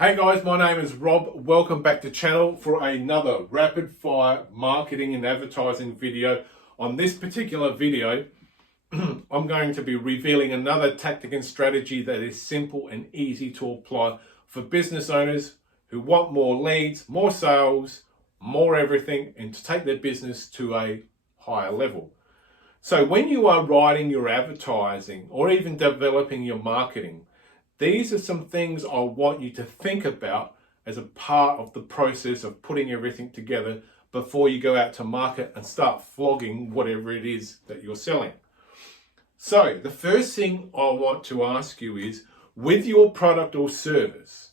Hey guys, my name is Rob. Welcome back to the channel for another rapid fire marketing and advertising video. On this particular video, I'm going to be revealing another tactic and strategy that is simple and easy to apply for business owners who want more leads, more sales, more everything, and to take their business to a higher level. So when you are writing your advertising or even developing your marketing, these are some things I want you to think about as a part of the process of putting everything together before you go out to market and start flogging whatever it is that you're selling. So the first thing I want to ask you is, with your product or service,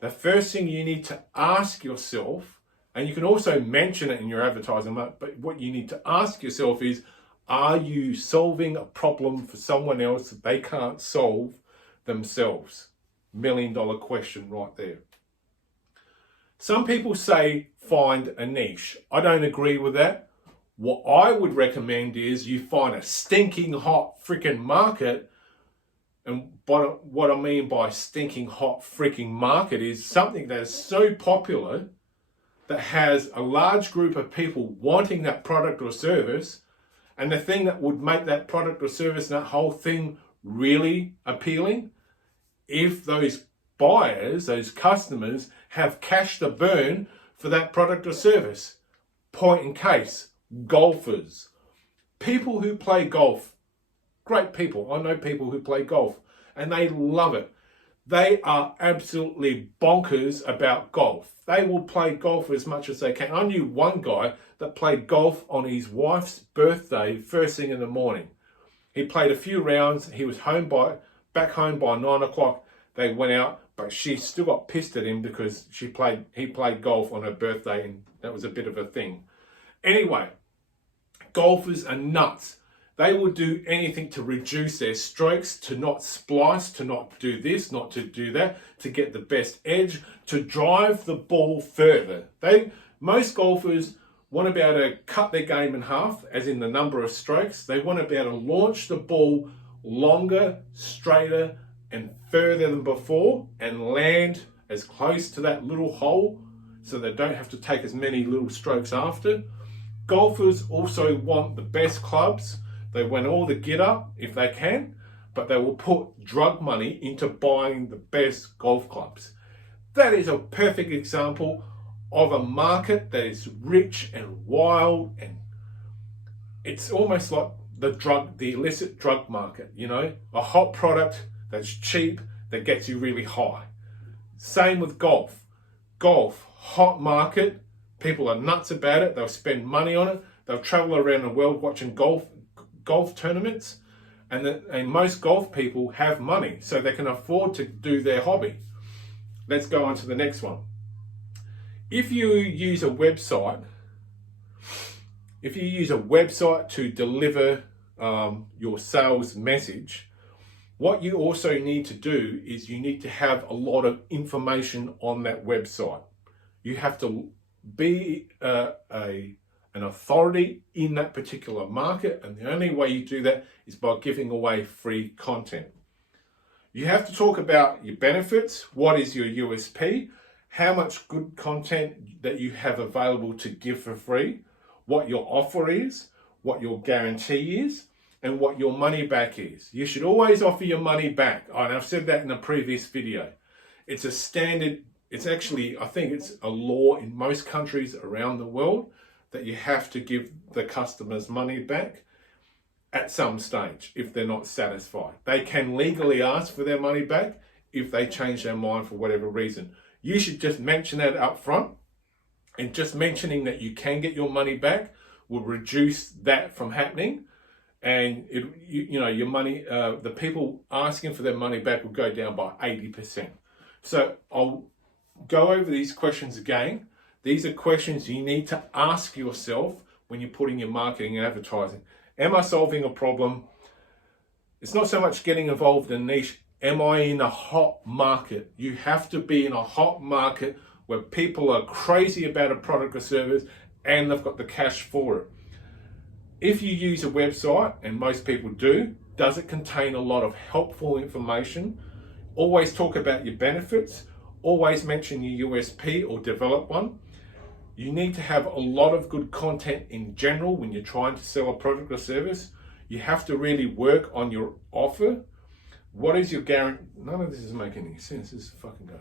the first thing you need to ask yourself, and you can also mention it in your advertising, but what you need to ask yourself is, are you solving a problem for someone else that they can't solve themselves? $1 million question right there. Some people say find a niche. I don't agree with that. What I would recommend is you find a stinking hot freaking market. And what I mean by stinking hot freaking market is something that is so popular that has a large group of people wanting that product or service, and the thing that would make that product or service and that whole thing really appealing, if those buyers, those customers, have cash to burn for that product or service. Point in case, golfers. People who play golf. Great people. I know people who play golf and they love it. They are absolutely bonkers about golf. They will play golf as much as they can. I knew one guy that played golf on his wife's birthday first thing in the morning. He played a few rounds. He was back home by 9 o'clock. They went out, but she still got pissed at him because he played golf on her birthday, and that was a bit of a thing. Anyway, golfers are nuts. They will do anything to reduce their strokes, to not splice, to not do this, not to do that, to get the best edge, to drive the ball further. Most golfers want to be able to cut their game in half, as in the number of strokes. They want to be able to launch the ball longer, straighter, and further than before, and land as close to that little hole so they don't have to take as many little strokes after. Golfers also want the best clubs. They want all the get up if they can, but they will put drug money into buying the best golf clubs. That is a perfect example of a market that is rich and wild, and it's almost like the illicit drug market, a hot product that's cheap, that gets you really high. Same with golf. Golf, hot market, people are nuts about it, they'll spend money on it, they'll travel around the world watching golf tournaments, and most golf people have money, so they can afford to do their hobby. Let's go on to the next one. If you use a website to deliver your sales message, what you also need to do is you need to have a lot of information on that website. You have to be an authority in that particular market, and the only way you do that is by giving away free content. You have to talk about your benefits. What is your USP? How much good content that you have available to give for free, what your offer is, what your guarantee is, and what your money back is. You should always offer your money back. And I've said that in a previous video. It's a standard, I think it's a law in most countries around the world that you have to give the customers money back at some stage if they're not satisfied. They can legally ask for their money back if they change their mind for whatever reason. You should just mention that up front, and just mentioning that you can get your money back will reduce that from happening. And your money, the people asking for their money back will go down by 80%. So I'll go over these questions again. These are questions you need to ask yourself when you're putting your marketing and advertising. Am I solving a problem? It's not so much getting involved in niche. Am I in a hot market? You have to be in a hot market where people are crazy about a product or service and they've got the cash for it. If you use a website, and most people do, does it contain a lot of helpful information? Always talk about your benefits. always mention your USP or develop one. You need to have a lot of good content in general when you're trying to sell a product or service. You have to really work on your offer. What is your guarantee? None of this is making any sense. This is fucking going.